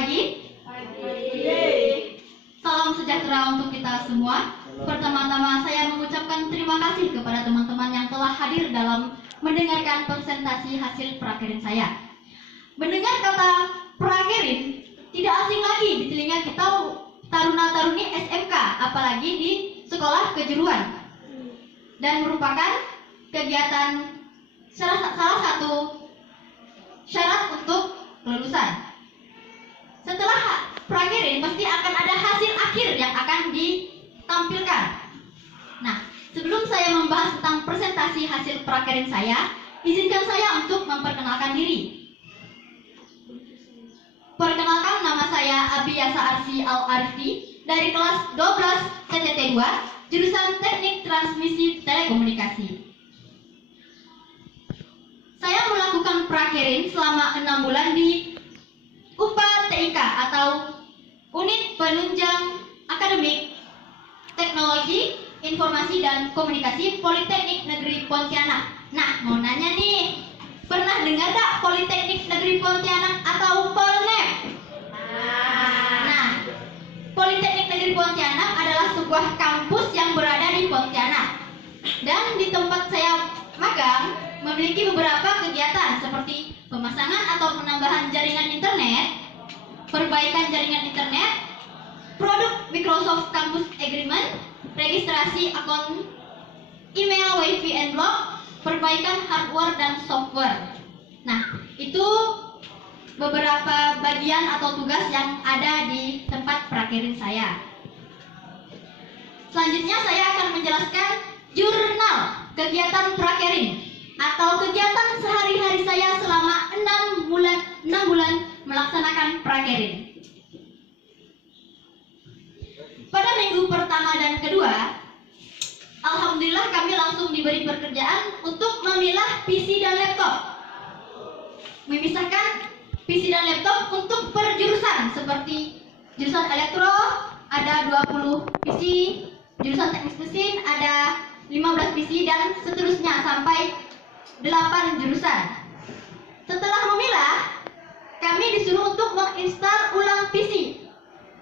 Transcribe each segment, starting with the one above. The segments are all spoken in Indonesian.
pagi. Salam sejahtera untuk kita semua. Pertama-tama saya mengucapkan terima kasih kepada teman-teman yang telah hadir dalam mendengarkan presentasi hasil prakerin saya. Mendengar kata prakerin tidak asing lagi di telinga kita taruna-taruni SMK, apalagi di sekolah kejuruan, dan merupakan kegiatan salah satu syarat untuk kelulusan. Setelah prakerin pasti akan ada hasil akhir yang akan ditampilkan. Nah, sebelum saya membahas tentang presentasi hasil prakerin saya, izinkan saya untuk memperkenalkan diri. Perkenalkan, nama saya Abiyasa Arsi Al-Arifi dari kelas 12 TTT 2, jurusan Teknik Transmisi Telekomunikasi. Saya melakukan prakerin selama 6 bulan di UPA TIK atau Unit Penunjang Akademik Teknologi Informasi dan Komunikasi Politeknik Negeri Pontianak. Nah, mau nanya nih, pernah dengar gak Politeknik Negeri Pontianak atau Polnek? Nah, Politeknik Negeri Pontianak adalah sebuah kampus yang berada di Pontianak. Dan di tempat saya magang memiliki beberapa kegiatan seperti pemasangan atau penambahan jaringan internet, perbaikan jaringan internet, produk Microsoft Campus Agreement, registrasi akun email, wifi, and blog, perbaikan hardware dan software. Nah, itu beberapa bagian atau tugas yang ada di tempat prakerin saya. Selanjutnya saya akan menjelaskan jurnal kegiatan prakerin atau kegiatan sehari-hari saya selama 6 bulan melaksanakan prakerin. Pada minggu pertama dan kedua, alhamdulillah kami langsung diberi pekerjaan untuk memilah PC dan laptop. Memisahkan PC dan laptop untuk per jurusan, seperti jurusan elektro ada 20 PC, jurusan teknik mesin ada 15 PC, dan seterusnya sampai 8 jurusan. Setelah memilah, kami disuruh untuk menginstal ulang PC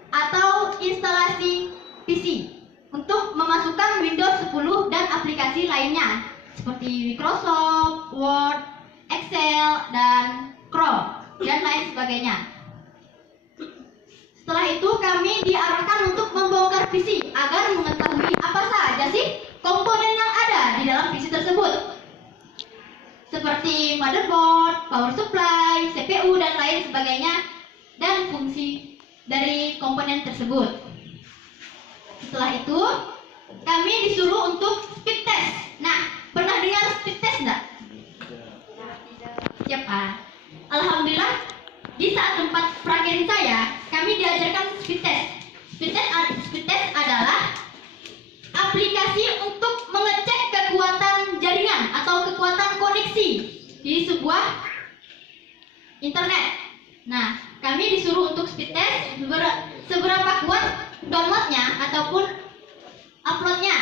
atau instalasi PC untuk memasukkan Windows 10 dan aplikasi lainnya seperti Microsoft, Word, Excel, dan Chrome, dan lain sebagainya. Setelah itu kami diarahkan untuk membongkar PC agar mengetahui apa saja sih komponen yang ada di dalam PC tersebut, seperti motherboard, power supply, CPU, dan lain sebagainya, dan fungsi dari komponen tersebut. Setelah itu kami disuruh untuk speed test. Nah, pernah dengar speed test enggak? Siap, alhamdulillah di saat tempat prakerin saya, kami diajarkan speed test. Speed test adalah aplikasi untuk mengecek kekuatan jaringan atau kekuatan koneksi di sebuah internet. Nah, kami disuruh untuk speed test seberapa kuat downloadnya ataupun uploadnya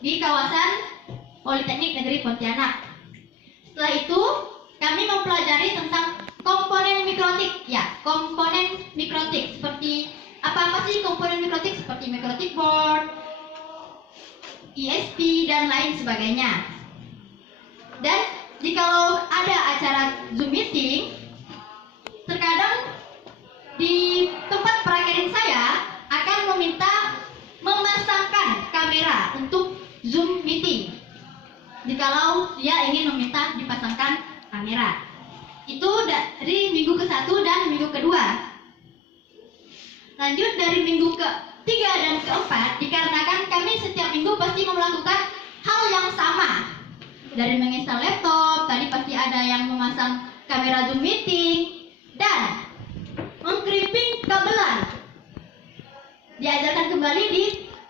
di kawasan Politeknik Negeri Pontianak. Setelah itu kami mempelajari tentang komponen mikrotik. Ya, komponen mikrotik seperti apa sih komponen mikrotik, seperti mikrotik board, ISP, dan lain sebagainya. Dan jikalau ada acara Zoom meeting, terkadang di tempat prakerin saya akan meminta memasangkan kamera untuk Zoom meeting. Jikalau dia ingin meminta dipasangkan kamera, itu dari minggu ke-1 dan minggu kedua. Lanjut dari minggu ke-3 dan ke-4, dikarenakan kami setiap minggu pasti melakukan hal yang sama. Dari menginstal laptop, tadi pasti ada yang memasang kamera Zoom meeting, dan mengkripping kabelan. Diajarkan kembali di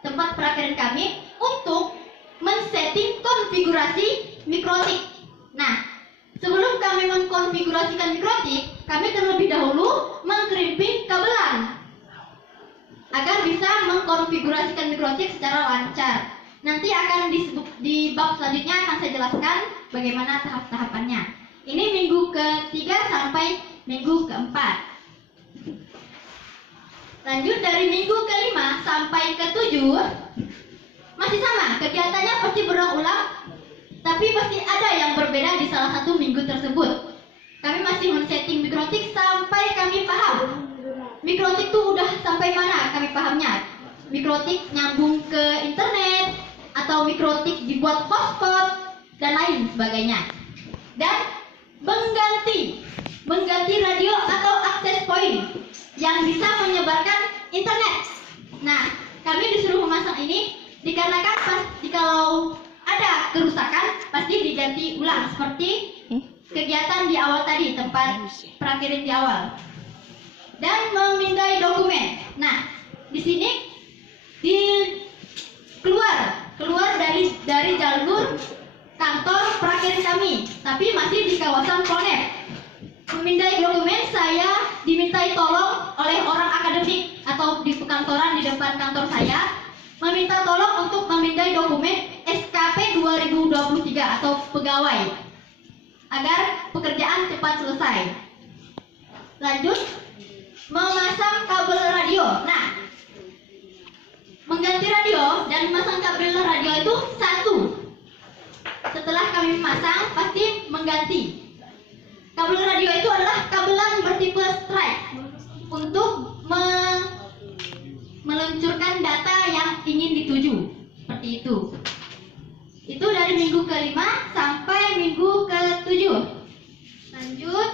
tempat prakerin kami untuk men-setting konfigurasi mikrotik. Nah, sebelum kami mengkonfigurasikan mikrotik, kami terlebih dahulu mengkripping kabelan agar bisa mengkonfigurasikan mikrotik secara lancar. Nanti akan di bab selanjutnya akan saya jelaskan bagaimana tahap-tahapannya. Ini minggu ke-3 sampai minggu ke-4. Lanjut dari minggu ke-5 sampai ke-7 masih sama, kegiatannya pasti berulang-ulang, tapi pasti ada yang berbeda di salah satu minggu tersebut. Kami masih men-setting mikrotik sampai kami paham. Mikrotik tuh udah sampai mana kami pahamnya. Mikrotik nyambung ke internet, atau mikrotik dibuat hotspot, dan lain sebagainya. Dan mengganti radio atau access point yang bisa menyebarkan internet. Nah, kami disuruh memasang ini dikarenakan kalau ada kerusakan pasti diganti ulang, seperti kegiatan di awal tadi, tempat prakirun di awal. Dan memindai dokumen. Nah, di sini keluar dari jalur kantor prakirun kami, tapi masih di kawasan Polnet. Memindai dokumen, saya dimintai tolong oleh orang akademik atau di perkantoran di depan kantor saya, meminta tolong untuk memindai dokumen SKP 2023 atau pegawai agar pekerjaan cepat selesai. Lanjut, memasang kabel radio. Nah, mengganti radio dan memasang kabel radio itu satu. Setelah kami memasang, pasti mengganti. Kabel radio itu adalah kabelan bertipe strike untuk meluncurkan data yang ingin dituju. Seperti itu. Itu dari minggu ke-5 sampai minggu ke-7. Lanjut,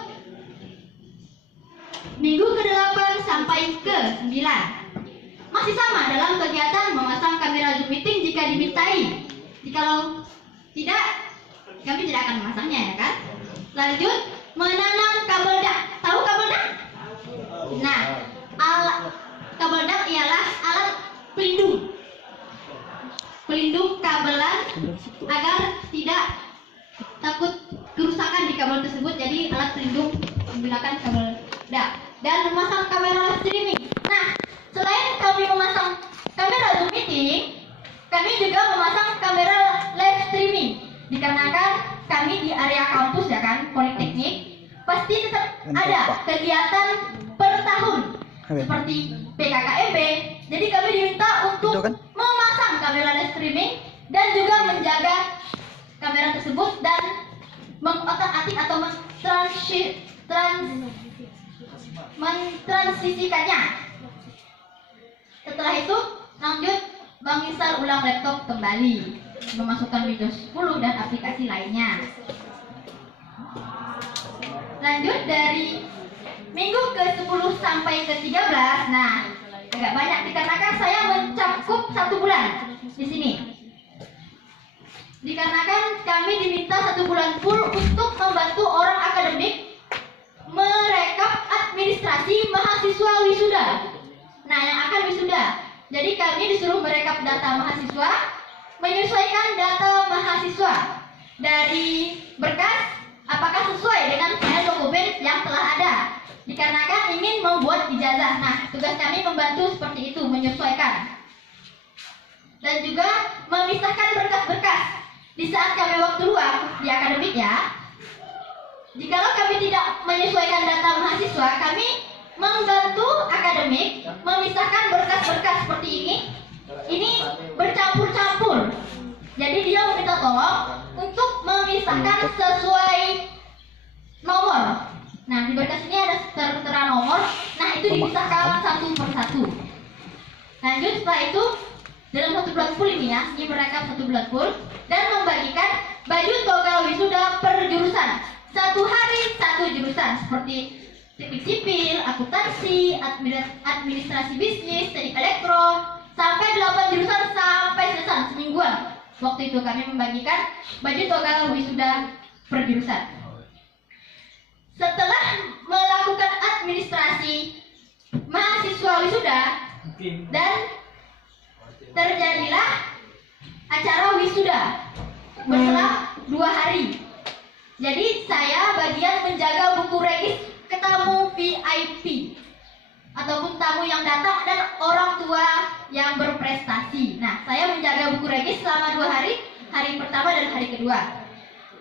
minggu ke-8 sampai ke-9. Masih sama dalam kegiatan memasang kamera Zoom meeting jika dimintai. Jikalau tidak, kami tidak akan memasangnya, ya kan? Lanjut, menanam kabel dak. Tahu kabel dak? Nah, kabel dak ialah alat pelindung kabelan agar tidak takut kerusakan di kabel tersebut. Jadi alat pelindung menggunakan kabel dak. Dan memasang kamera streaming. Nah, selain kami memasang kamera Zoom meeting, kami juga memasang kamera live streaming. Dikarenakan kami di area kampus, ya kan, Politeknik, pasti tetap ada kegiatan per tahun seperti PKKMB. Jadi kami diminta untuk memasang kamera live streaming dan juga menjaga kamera tersebut dan mengotak-atik atau mentransisikannya. Setelah itu lanjut menginstal ulang laptop kembali, memasukkan Windows 10 dan aplikasi lainnya. Lanjut dari minggu ke-10 sampai ke-13. Nah, agak banyak dikarenakan saya mencakup 1 bulan di sini. Dikarenakan kami diminta 1 bulan full untuk membantu orang akademik merekap administrasi mahasiswa wisuda. Nah, yang akan wisuda. Jadi kami disuruh merekap data mahasiswa, menyesuaikan data mahasiswa dari berkas apakah sesuai dengan file dokumen yang telah ada. Dikarenakan ingin membuat ijazah. Nah, tugas kami membantu seperti itu, menyesuaikan. Dan juga memisahkan berkas-berkas di saat kami waktu luang di akademik, ya. Jikalau kami tidak menyesuaikan data mahasiswa, kami membantu akademik memisahkan berkas-berkas seperti ini. Ini bercampur-campur. Jadi dia meminta tolong untuk memisahkan sesuai nomor. Nah, di berkas ini ada tertera nomor. Nah, itu dipisahkan satu persatu. Lanjut, setelah itu dalam 1 bulan full ini, ya, ini merekap 1 bulan full dan membagikan baju togel wisuda per jurusan. 1 hari 1 jurusan seperti teknik sipil, akuntansi, administrasi bisnis, teknik elektro, sampai 8 jurusan sampai selesai semingguan. Waktu itu kami membagikan baju togel wisuda per jurusan. Setelah melakukan administrasi mahasiswa wisuda dan terjadilah acara wisuda berselang 2 hari. Jadi saya bagian menjaga buku regis ke tamu VIP ataupun tamu yang datang dan orang tua yang berprestasi. Nah, saya menjaga buku regis selama 2 hari, hari pertama dan hari kedua.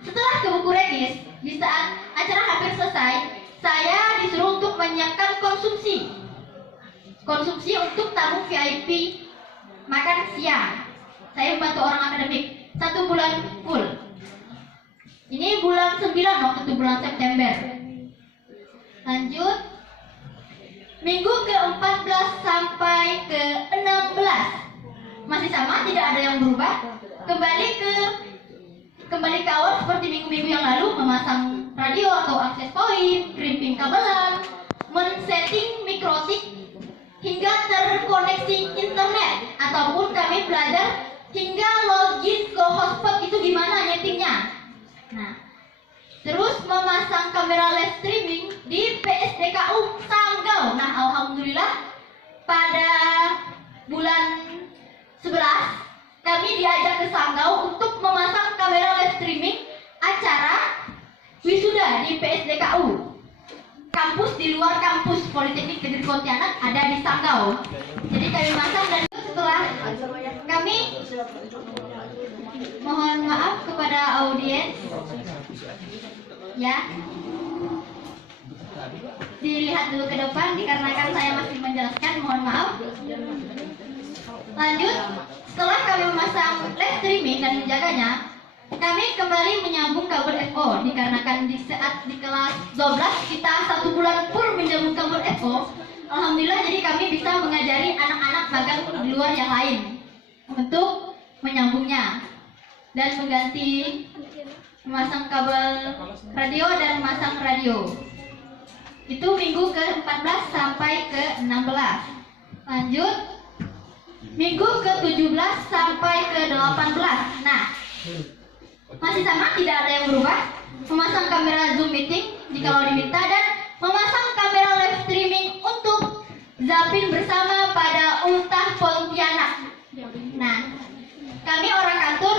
Setelah ke buku regis, di saat acara hampir selesai, saya disuruh untuk menyiapkan konsumsi. konsumsi untuk tamu VIP makan siang. Saya membantu orang akademik 1 bulan full. Ini bulan 9 waktu itu, bulan September. Lanjut, minggu ke-14 sampai ke-16 masih sama, tidak ada yang berubah. Kembali ke awal seperti minggu-minggu yang lalu, memasang radio atau akses point, crimping kabelan, men-setting mikrotik hingga terkoneksi internet, ataupun kami belajar hingga login ke hotspot itu gimana nyetingnya. Nah, terus memasang kamera live streaming di PSDKU Sanggau. Nah, alhamdulillah pada bulan 11 kami diajak ke Sanggau untuk memasang kamera live streaming acara wisuda di PSDKU. Kampus di luar kampus Politeknik Negeri Pontianak ada di Sanggau. Jadi kami masang, dan setelah kami mohon maaf kepada audiens, ya, dilihat dulu ke depan dikarenakan saya masih menjelaskan, mohon maaf. Lanjut, setelah kami memasang live streaming dan menjaganya, kami kembali menyambung kabel FO dikarenakan di saat di kelas 12 kita 1 bulan full menyambung kabel FO. Alhamdulillah, jadi kami bisa mengajari anak-anak magang di luar yang lain untuk menyambungnya dan mengganti memasang kabel radio dan memasang radio. Itu minggu ke-14 sampai ke-16. Lanjut, minggu ke-17 sampai ke-18. Nah, masih sama, tidak ada yang berubah. Memasang kamera Zoom meeting jika diminta, dan memasang kamera live streaming untuk Zapin bersama pada ultah Pontianak. Nah, kami orang kantor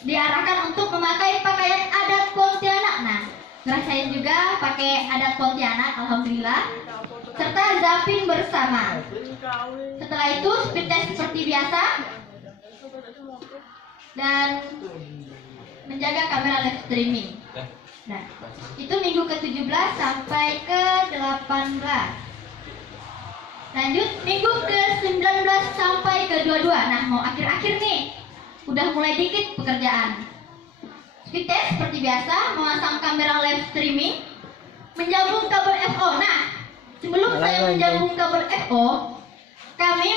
diarahkan untuk memakai pakaian adat Pontianak. Nah, ngerasain juga pakai adat Pontianak, alhamdulillah, serta Zapin bersama. Setelah itu speed test seperti biasa dan menjaga kamera live streaming. Nah, itu minggu ke-17 sampai ke-18. Lanjut, minggu ke-19 sampai ke-22. Nah, mau akhir-akhir nih, udah mulai dikit pekerjaan. Speed test seperti biasa, memasang kamera live streaming, menyambung kabel FO. Nah, sebelum saya menyambung kabel FO, kami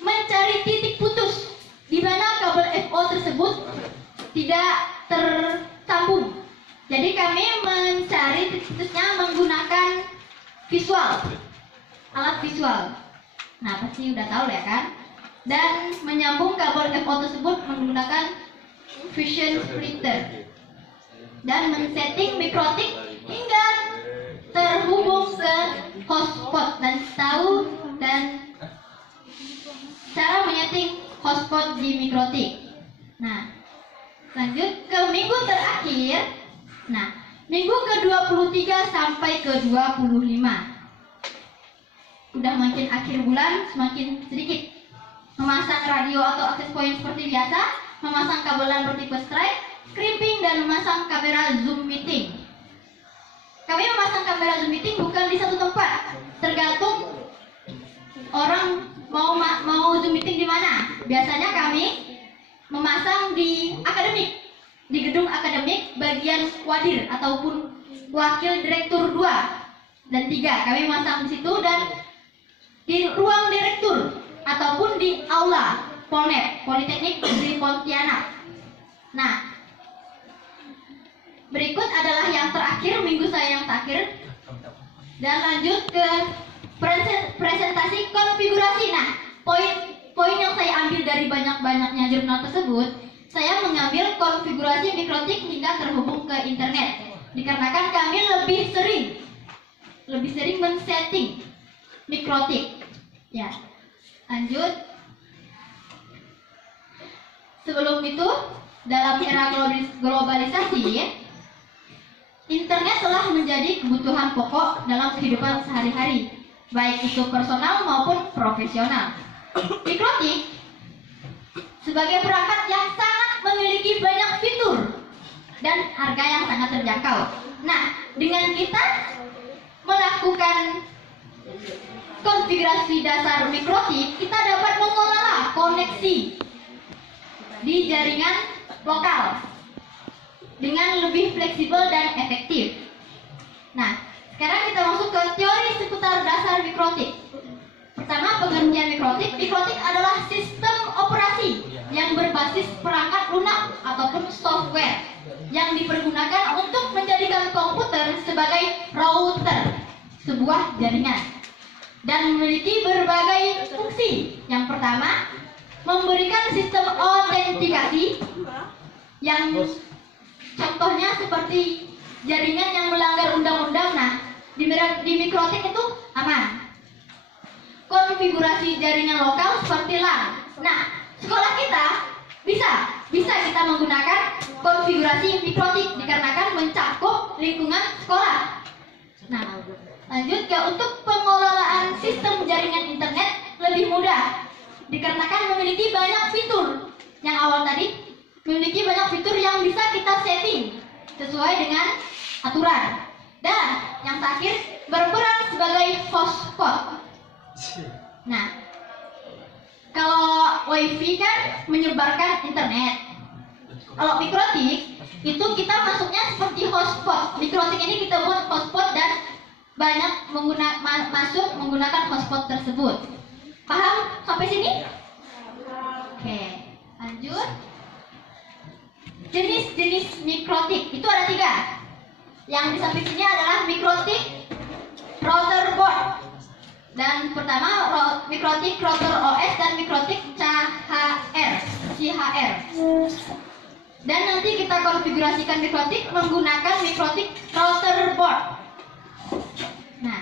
mencari titik putus di mana kabel FO tersebut tidak tersambung. Jadi kami mencari titik putusnya menggunakan visual, alat visual. Nah, pasti udah tahu ya kan? Dan menyambung kabel FO tersebut menggunakan Fusion Splitter dan men-setting mikrotik hingga terhubung ke hotspot, dan tahu dan cara menyeting hotspot di mikrotik. Nah, lanjut ke minggu terakhir. Nah, minggu ke-23 sampai ke-25. Udah makin akhir bulan, semakin sedikit. Memasang radio atau akses point seperti biasa, memasang kabelan bertipe stripe, crimping, dan memasang kamera Zoom meeting. Kami memasang kamera Zoom meeting bukan di satu tempat, tergantung orang mau Zoom meeting di mana. Biasanya kami memasang di akademik, di gedung akademik bagian wadir ataupun wakil direktur 2 dan 3. Kami memasang di situ, dan di ruang direktur ataupun di aula Polnet, Politeknik Negeri Pontianak. Nah, berikut adalah yang terakhir, minggu saya yang terakhir. Dan lanjut ke presentasi konfigurasi. Nah, poin yang saya ambil dari banyak-banyaknya jurnal tersebut, saya mengambil konfigurasi mikrotik hingga terhubung ke internet. Dikarenakan kami lebih sering men-setting mikrotik. Ya, lanjut. Sebelum itu, dalam era globalisasi, internet telah menjadi kebutuhan pokok dalam kehidupan sehari-hari, baik itu personal maupun profesional. Mikrotik sebagai perangkat yang sangat memiliki banyak fitur dan harga yang sangat terjangkau. Nah, dengan kita melakukan konfigurasi dasar mikrotik, kita dapat mengelola koneksi di jaringan lokal dengan lebih fleksibel dan efektif. Nah, sekarang kita masuk ke teori seputar dasar mikrotik. Pertama, pengertian mikrotik. Mikrotik adalah sistem operasi yang berbasis perangkat lunak ataupun software yang dipergunakan untuk menjadikan komputer sebagai router sebuah jaringan dan memiliki berbagai fungsi. Yang pertama, memberikan sistem autentikasi yang contohnya seperti jaringan yang melanggar undang-undang. Nah, di mikrotik itu aman. Konfigurasi jaringan lokal seperti LAN. Nah, sekolah kita bisa kita menggunakan konfigurasi mikrotik dikarenakan mencakup lingkungan sekolah. Nah, lanjut ke untuk pengelolaan sistem jaringan internet lebih mudah dikarenakan memiliki banyak fitur. Yang awal tadi memiliki banyak fitur yang bisa kita setting sesuai dengan aturan. Dan yang terakhir, berperan sebagai hotspot. Nah, kalau WiFi kan menyebarkan internet. Kalau mikrotik itu kita masuknya seperti hotspot. Mikrotik ini kita buat hotspot dan banyak masuk menggunakan hotspot tersebut. Paham sampai sini? Oke, lanjut. Jenis-jenis mikrotik itu ada 3. Yang di samping sini adalah mikrotik router board. Dan pertama mikrotik router OS dan mikrotik CHR. Dan nanti kita konfigurasikan mikrotik menggunakan mikrotik router board. Nah,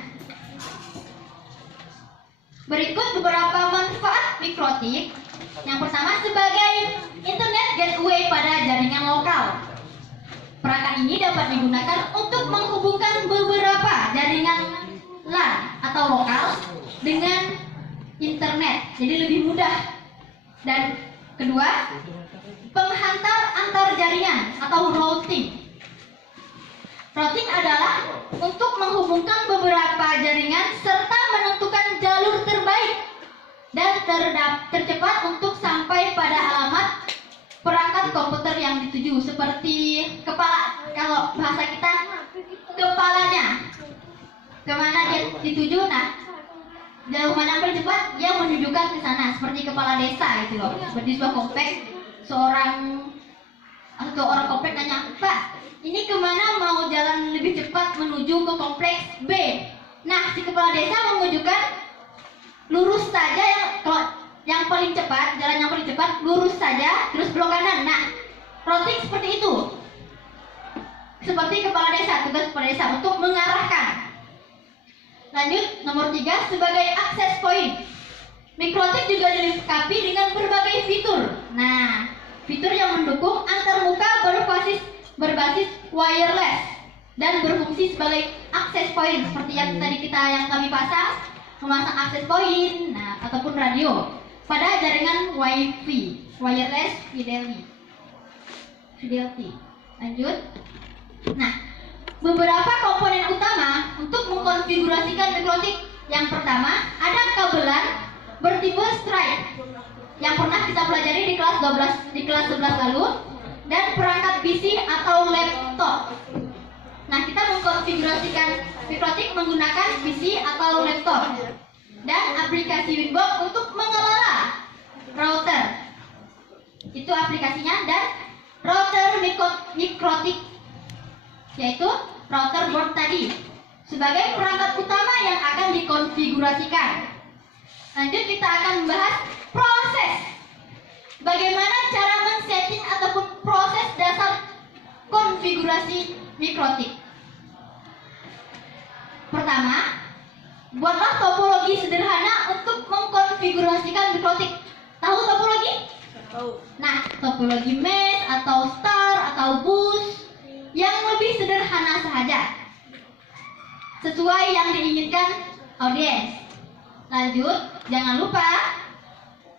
berikut beberapa manfaat mikrotik. Yang pertama, sebagai internet gateway pada jaringan lokal. Perangkat ini dapat digunakan untuk menghubungkan beberapa jaringan LAN atau lokal dengan internet, jadi lebih mudah. Dan kedua, penghantar antar jaringan atau routing. Routing adalah untuk menghubungkan beberapa jaringan serta menentukan jalur terbaik dan tercepat untuk sampai pada alamat perangkat komputer yang dituju, seperti kepala, kalau bahasa kita kepalanya kemana dia dituju. Nah, jauh mana paling cepat dia menunjukkan ke sana, seperti kepala desa gitu loh. Seperti sebuah komplek, atau orang komplek nanya, "Pak, ini kemana mau jalan lebih cepat menuju ke kompleks B?" Nah, si kepala desa menunjukkan lurus saja, yang paling cepat, jalan yang paling cepat lurus saja, terus belok kanan. Nah, routing seperti itu. Seperti kepala desa, tugas kepala desa untuk mengarahkan. Lanjut, nomor 3, sebagai access point. Mikrotik juga dilengkapi dengan berbagai fitur. Nah, fitur yang mendukung antarmuka berbasis wireless dan berfungsi sebagai access point, seperti yang tadi kami pasang, memasang access point, nah, ataupun radio pada jaringan WiFi, wireless fidelity. Lanjut. Nah, beberapa komponen utama untuk mengkonfigurasikan mikrotik. Yang pertama, ada kabelan bertipe stripe yang pernah kita pelajari di kelas 11 lalu, dan perangkat PC atau laptop. Nah, kita mengkonfigurasikan mikrotik menggunakan PC atau laptop dan aplikasi Winbox untuk mengelola router. Itu aplikasinya. Dan router mikrotik, yaitu router board tadi, sebagai perangkat utama yang akan dikonfigurasikan. Lanjut, kita akan membahas proses. Bagaimana cara men-setting ataupun proses dasar konfigurasi mikrotik. Pertama, buatlah topologi sederhana untuk mengkonfigurasikan mikrotik. Tahu topologi? Tahu. Nah, topologi mesh atau star atau bus yang lebih sederhana saja, sesuai yang diinginkan audiens. Lanjut, jangan lupa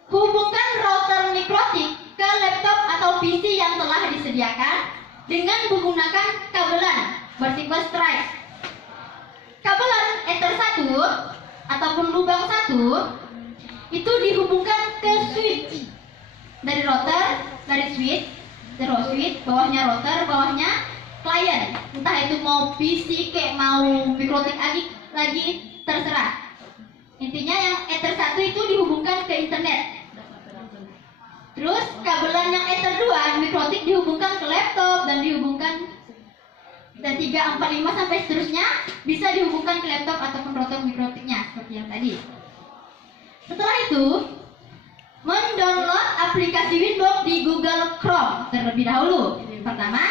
hubungkan router mikrotik ke laptop atau PC yang telah disediakan dengan menggunakan kabelan bertipe stripe. Kabelan Ether 1 ataupun ataupun lubang satu itu dihubungkan ke switch dari router, dari switch, bawahnya router, bawahnya klien. Entah itu mau PC kayak mau mikrotik lagi terserah. Intinya yang Ether 1 itu dihubungkan ke internet. Terus kabelan yang Ether 2 mikrotik dihubungkan ke laptop dan dihubungkan, dan 3, 4, 5 sampai seterusnya bisa dihubungkan ke laptop ataupun router mikrotiknya seperti yang tadi. Setelah itu, mendownload aplikasi Winbox di Google Chrome terlebih dahulu. Pertama,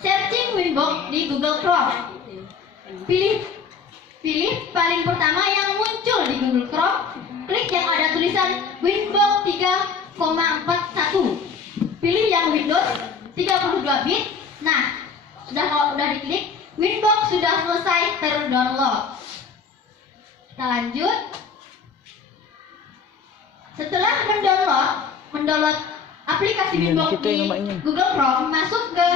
searching Winbox di Google Chrome. Pilih paling pertama yang muncul di Google Chrome. Klik yang ada tulisan Winbox 3,41. Pilih yang Windows 32 bit. Nah, kalau udah diklik, Winbox sudah selesai terdownload. Kita lanjut. Setelah mendownload aplikasi Winbox di Google Chrome, masuk ke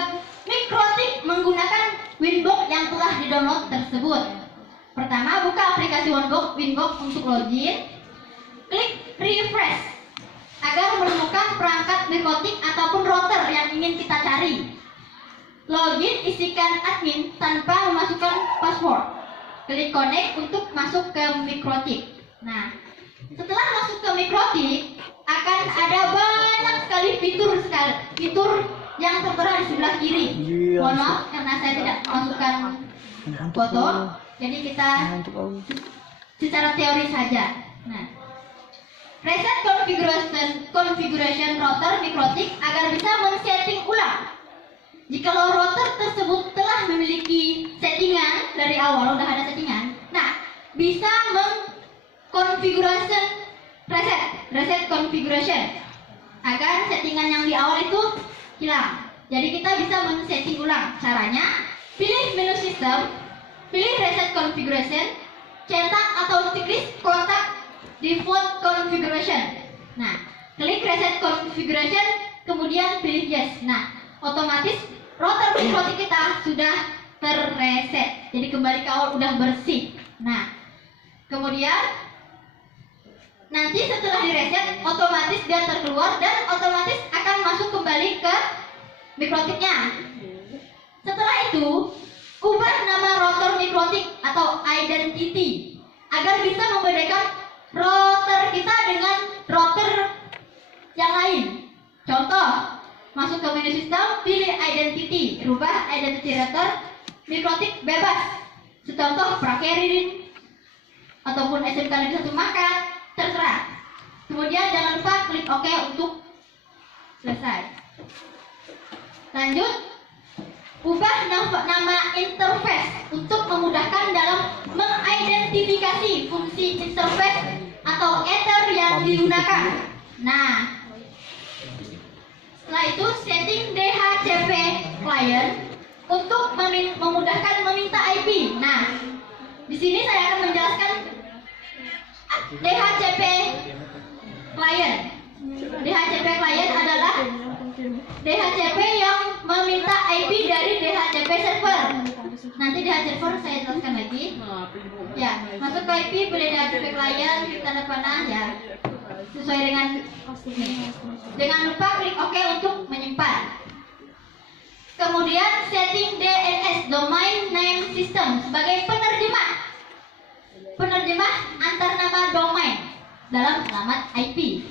mikrotik menggunakan Winbox yang telah di-download tersebut. Pertama, buka aplikasi Winbox untuk login. Klik refresh agar menemukan perangkat mikrotik ataupun router yang ingin kita cari. Login, isikan admin tanpa memasukkan password. Klik connect untuk masuk ke mikrotik. Nah, setelah masuk ke mikrotik, akan ada banyak sekali fitur yang tertera di sebelah kiri. Mohon maaf karena saya tidak masukkan foto, jadi kita secara teori saja. Nah, reset configuration router mikrotik agar bisa men-setting ulang. Jika router tersebut telah memiliki settingan dari awal, udah ada settingan, nah bisa reset configuration agar settingan yang di awal itu hilang. Jadi kita bisa men-setting ulang. Caranya, pilih menu sistem, pilih reset configuration, cetak atau checklist kotak default configuration. Nah, klik reset configuration, kemudian pilih yes. Nah, otomatis router mikrotik kita sudah terreset. Jadi kembali ke awal, udah bersih. Nah, kemudian nanti setelah direset, otomatis dia terkeluar dan otomatis akan masuk kembali ke mikrotiknya. Setelah itu, ubah nama router mikrotik atau identity agar bisa membedakan router kita dengan router yang lain. Contoh, masuk ke menu sistem, pilih identity, rubah identity router mikrotik bebas. Contoh, Prakerin ataupun SMK Negeri 1 Makan, terserah. Kemudian jangan lupa klik OK untuk selesai. Lanjut, ubah nama interface untuk memudahkan dalam mengidentifikasi fungsi interface atau Ether yang digunakan. Nah, setelah itu setting DHCP client untuk memudahkan meminta IP. Nah, di sini saya akan menjelaskan DHCP client. DHCP client adalah DHCP yang meminta IP dari DHCP server. Nanti DHCP server saya jelaskan lagi. Ya, masuk ke IP, pilih DHCP client, klik tanda panah ya. Sesuai dengan ini. Jangan lupa klik OK untuk menyimpan. Kemudian setting DNS domain name system sebagai penerjemah antar nama domain dalam alamat IP.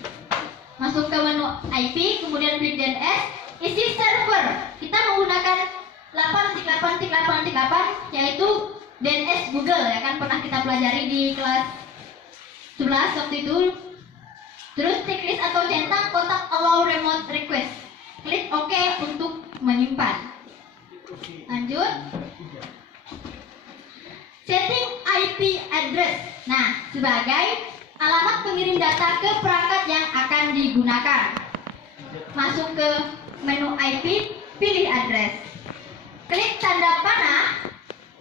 Masuk ke menu IP, kemudian klik DNS, isi server. Kita menggunakan 8.8.8.8 yaitu DNS Google, ya kan pernah kita pelajari di kelas 11 waktu itu. Terus checklist atau centang kotak allow remote request. Klik OK untuk menyimpan. Lanjut. Setting IP address. Nah, sebagai alamat pengirim data ke perangkat yang akan digunakan. Masuk ke menu IP, pilih address. Klik tanda panah,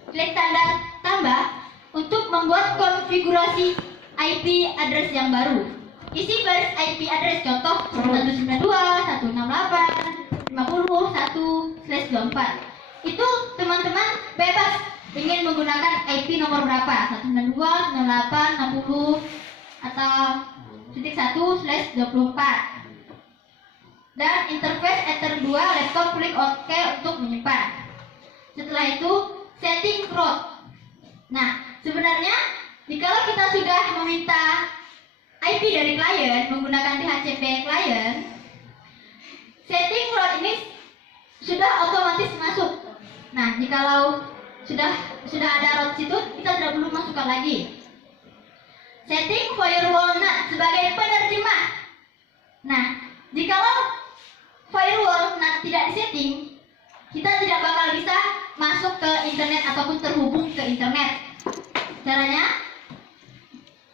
klik tanda tambah untuk membuat konfigurasi IP address yang baru. Isi baris IP address, contoh 192.168.50.1/24. Itu teman-teman bebas ingin menggunakan IP nomor berapa? 192.168.60 atau /1/24. Dan interface Ether 2 laptop klik OK untuk menyimpan. Setelah itu setting root. Nah, sebenarnya jika kita sudah meminta IP dari klien menggunakan DHCP klien, setting root ini sudah otomatis masuk. Nah, jikalau sudah ada root situ, kita tidak perlu masukkan lagi. Setting firewall NAT sebagai penerjemah. Nah, jikalau firewall NAT tidak disetting, kita tidak bakal bisa masuk ke internet ataupun terhubung ke internet. Caranya,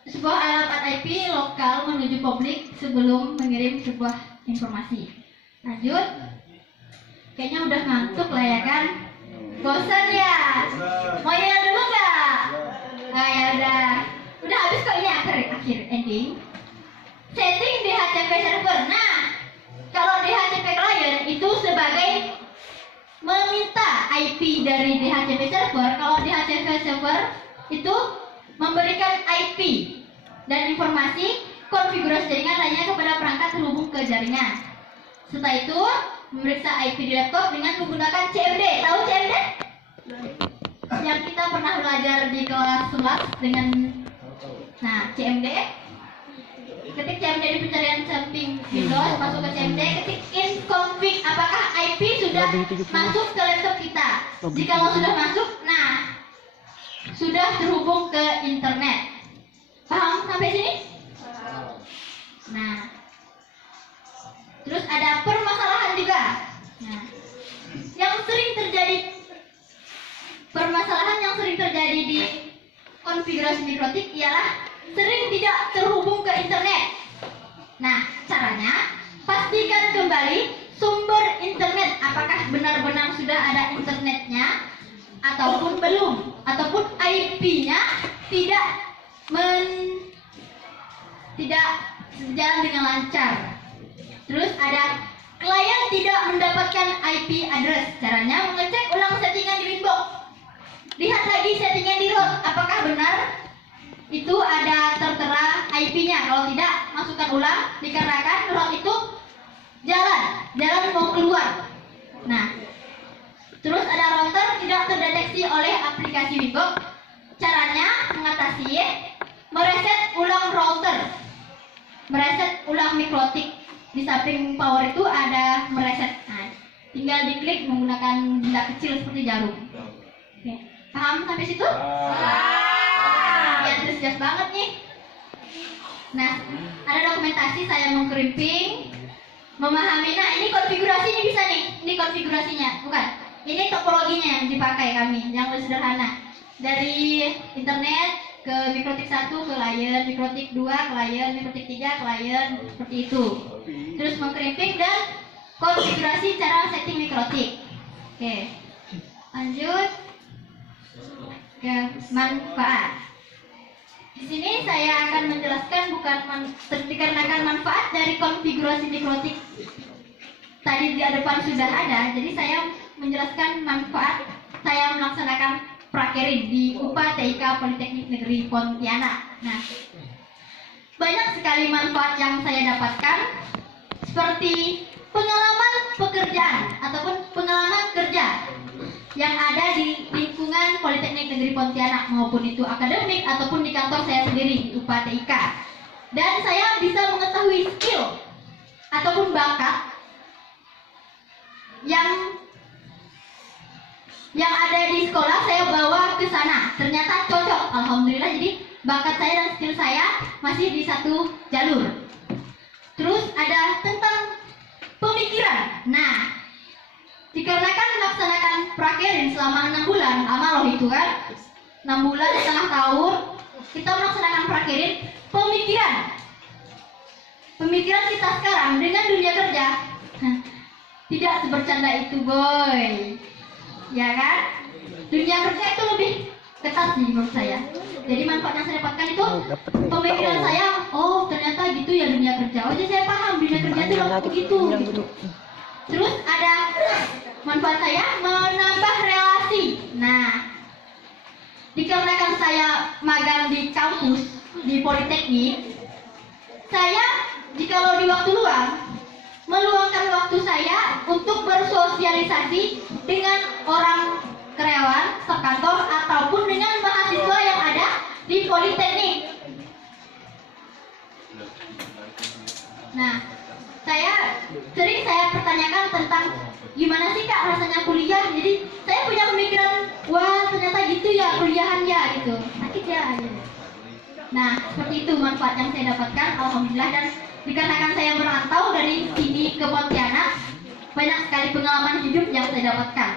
sebuah alamat IP lokal menuju publik sebelum mengirim sebuah informasi. Lanjut. Kayaknya udah ngantuk lah ya kan? Bosan ya? Mau yel dulu nggak? Nah ya udah habis kok ini akhir ending. Setting DHCP server. Nah, kalau DHCP client itu sebagai meminta IP dari DHCP server. Kalau DHCP server itu memberikan IP dan informasi konfigurasi jaringan lainnya kepada perangkat terhubung ke jaringan. Setelah itu memeriksa IP di laptop dengan menggunakan CMD. Tahu CMD? Yang kita pernah belajar di kelas 11 dengan CMD. Ketik CMD di pencarian samping Windows, masuk ke CMD, ketik config apakah IP sudah masuk ke laptop kita. Jika sudah masuk, sudah terhubung ke internet. Paham sampai sini? Nah, terus ada permasalahan juga. Nah, permasalahan yang sering terjadi di konfigurasi mikrotik ialah sering tidak terhubung ke internet. Nah, caranya pastikan kembali sumber internet apakah benar-benar sudah ada internetnya ataupun belum, ataupun IP-nya tidak sejalan dengan lancar. Terus ada klien tidak mendapatkan IP address. Caranya mengecek ulang settingan di Winbox. Lihat lagi settingan di root, apakah benar itu ada tertera IP-nya. Kalau tidak, masukkan ulang dikarenakan root itu jalan mau keluar. Nah, terus ada router tidak terdeteksi oleh aplikasi Winbox. Caranya mengatasi mereset ulang router, mereset ulang mikrotik. Di samping power itu ada mereset. Nah, tinggal diklik menggunakan benda kecil seperti jarum. Oke, paham sampai situ? Ya, jelas banget nih. Nah, ada dokumentasi saya mengkrimping, memahami. Nah, ini konfigurasinya bisa nih. Ini konfigurasinya, bukan? Ini topologinya yang dipakai kami, yang lebih sederhana. Dari internet ke mikrotik 1 ke klien, mikrotik 2 klien, mikrotik 3 klien, seperti itu. Terus mengkrimping dan konfigurasi cara setting mikrotik. Oke, lanjut ke manfaat. Di sini saya akan menjelaskan dikarenakan manfaat dari konfigurasi mikrotik tadi di depan sudah ada, jadi saya menjelaskan manfaat saya melaksanakan prakerin di UPA TIK Politeknik Negeri Pontianak. Nah, banyak sekali manfaat yang saya dapatkan, seperti pengalaman pekerjaan ataupun pengalaman kerja yang ada di lingkungan Politeknik Negeri Pontianak, maupun itu akademik ataupun di kantor saya sendiri di UPA TIK. Dan saya bisa mengetahui skill ataupun bakat yang ada di sekolah saya bawa ke sana, ternyata cocok. Alhamdulillah, jadi bakat saya dan skill saya masih di satu jalur. Terus ada tentang pemikiran. Nah, dikarenakan melaksanakan prakerin selama 6 bulan, lama loh itu kan, 6 bulan setengah tahun kita melaksanakan prakerin. Pemikiran kita sekarang dengan dunia kerja tidak sebercanda itu, boy. Ya kan? Dunia kerja itu lebih ketat sih menurut saya. Jadi manfaat yang saya dapatkan itu pemikiran saya, oh ternyata gitu ya dunia kerja. Oh jadi saya paham dunia kerja itu begitu. Terus ada manfaat saya menambah relasi. Nah, dikarenakan saya magang di kampus di Politeknik, saya jikalau di waktu luang meluangkan waktu saya untuk bersosialisasi dengan orang karyawan, staf kantor ataupun dengan mahasiswa yang ada di Politeknik. Nah, sering saya pertanyakan tentang gimana sih Kak rasanya kuliah. Jadi saya punya pemikiran, wah ternyata gitu ya kuliahan ya gitu, sakit ya gitu. Nah, seperti itu manfaat yang saya dapatkan, alhamdulillah. Dan dikarenakan saya merantau dari sini ke Pontianak, banyak sekali pengalaman hidup yang saya dapatkan.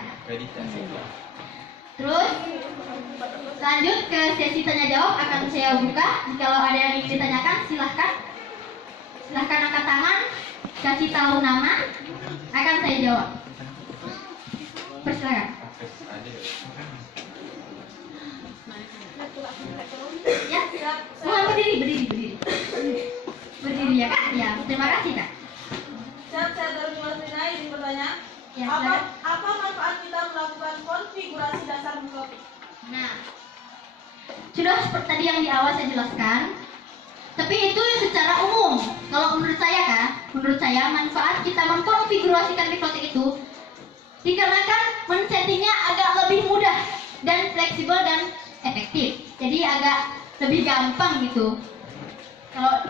Terus lanjut ke sesi tanya jawab, akan saya buka. Kalau ada yang ingin ditanyakan, silahkan angkat tangan, kasih tahu nama, akan saya jawab. Persilakan. Ya, mohon berdiri ya Kak. Ya, terima kasih Kak. Saya dari Martina ingin bertanya, Ya, apa manfaat kita melakukan konfigurasi dasar mikrofon? Nah, sudah seperti tadi yang di awal saya jelaskan. Tapi itu secara umum. Kalau menurut saya manfaat kita mengkonfigurasikan mikrotik itu dikarenakan men-settingnya agak lebih mudah dan fleksibel dan efektif. Jadi agak lebih gampang gitu. Kalau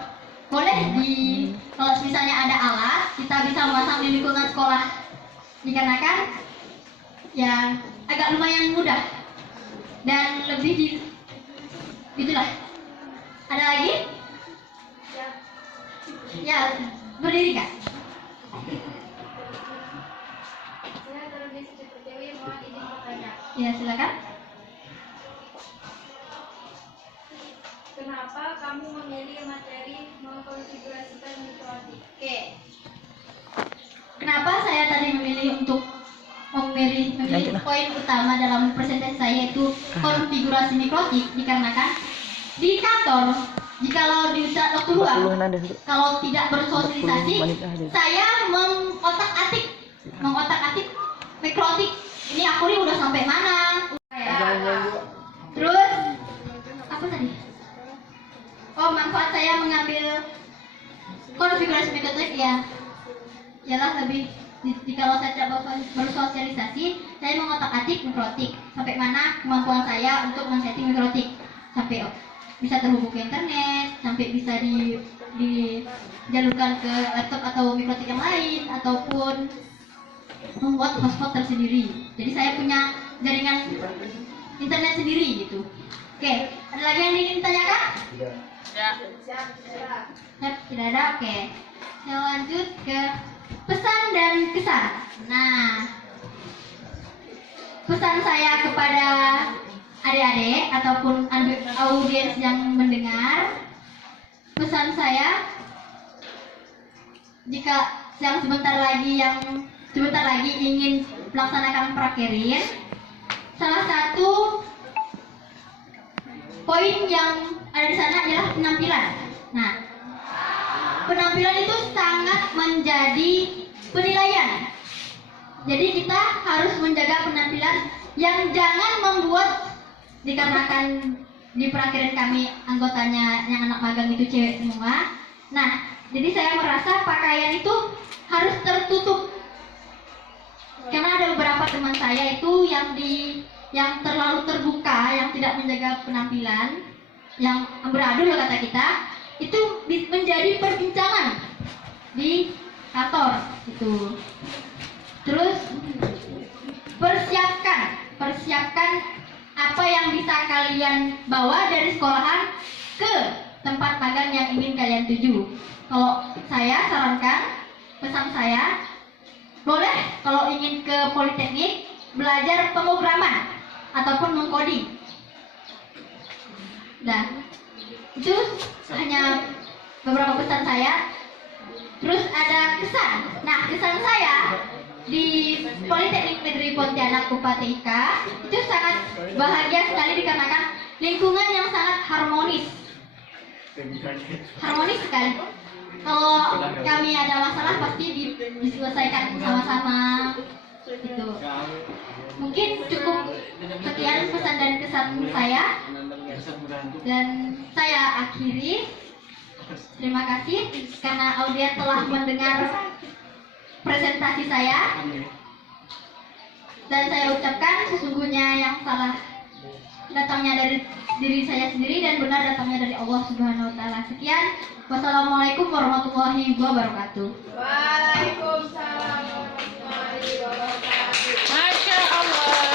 misalnya ada alat, kita bisa memasang di lingkungan sekolah. Dikarenakan ya agak lumayan mudah dan lebih gitulah. Ada lagi? Ya, berdiri Kak. Saya dari Dewi, mohon izin bertanya. Ya, silakan. Kenapa kamu memilih materi mengkonfigurasikan mikrotik? Oke. Kenapa saya tadi memilih poin utama dalam presentasi saya itu konfigurasi mikrotik? Dikarenakan di kantor, jikalau di waktu luang, kalau tidak bersosialisasi, saya mengotak-atik mikrotik. Ini akurnya udah sampai mana? Terus apa tadi? Oh, manfaat saya mengambil konfigurasi mikrotik ya, ialah lebih jikalau saya tidak bersosialisasi, saya mengotak-atik mikrotik sampai mana kemampuan saya untuk men-setting mikrotik, sampai bisa terhubung ke internet, sampai bisa dijalurkan ke laptop atau mikrotik yang lain, ataupun membuat hotspot tersendiri. Jadi saya punya jaringan internet sendiri gitu. Oke, ada lagi yang ingin ditanyakan? Tidak ada. Oke, saya lanjut ke pesan dan kesan. Nah, pesan saya kepada adik-adik ataupun audiens yang mendengar, pesan saya, jika yang sebentar lagi ingin melaksanakan prakerin, salah satu poin yang ada di sana adalah penampilan. Nah, penampilan itu sangat menjadi penilaian. Jadi kita harus menjaga penampilan yang jangan membuat, dikarenakan di perakhiran kami anggotanya yang anak magang itu cewek semua. Nah, jadi saya merasa pakaian itu harus tertutup. Karena ada beberapa teman saya itu yang terlalu terbuka, yang tidak menjaga penampilan, yang amburadul kata kita, itu menjadi perbincangan di kantor itu. Terus persiapkan apa yang bisa kalian bawa dari sekolahan ke tempat magang yang ingin kalian tuju. Kalau saya sarankan, pesan saya, boleh kalau ingin ke Politeknik belajar pemrograman ataupun mengcoding. Dan itu hanya beberapa pesan saya. Terus ada kesan. Nah, kesan saya di Politeknik Negeri Pontianak UPTIK itu sangat bahagia sekali dikarenakan lingkungan yang sangat harmonis sekali. Kalau kami ada masalah pasti diselesaikan sama-sama gitu. Mungkin cukup sekian pesan dan kesan saya, dan saya akhiri. Terima kasih karena audiens telah mendengar presentasi saya, dan saya ucapkan sesungguhnya yang salah datangnya dari diri saya sendiri dan benar datangnya dari Allah Subhanahu wa taala. Sekian. Wassalamualaikum warahmatullahi wabarakatuh. Waalaikumsalam warahmatullahi wabarakatuh. Masya Allah.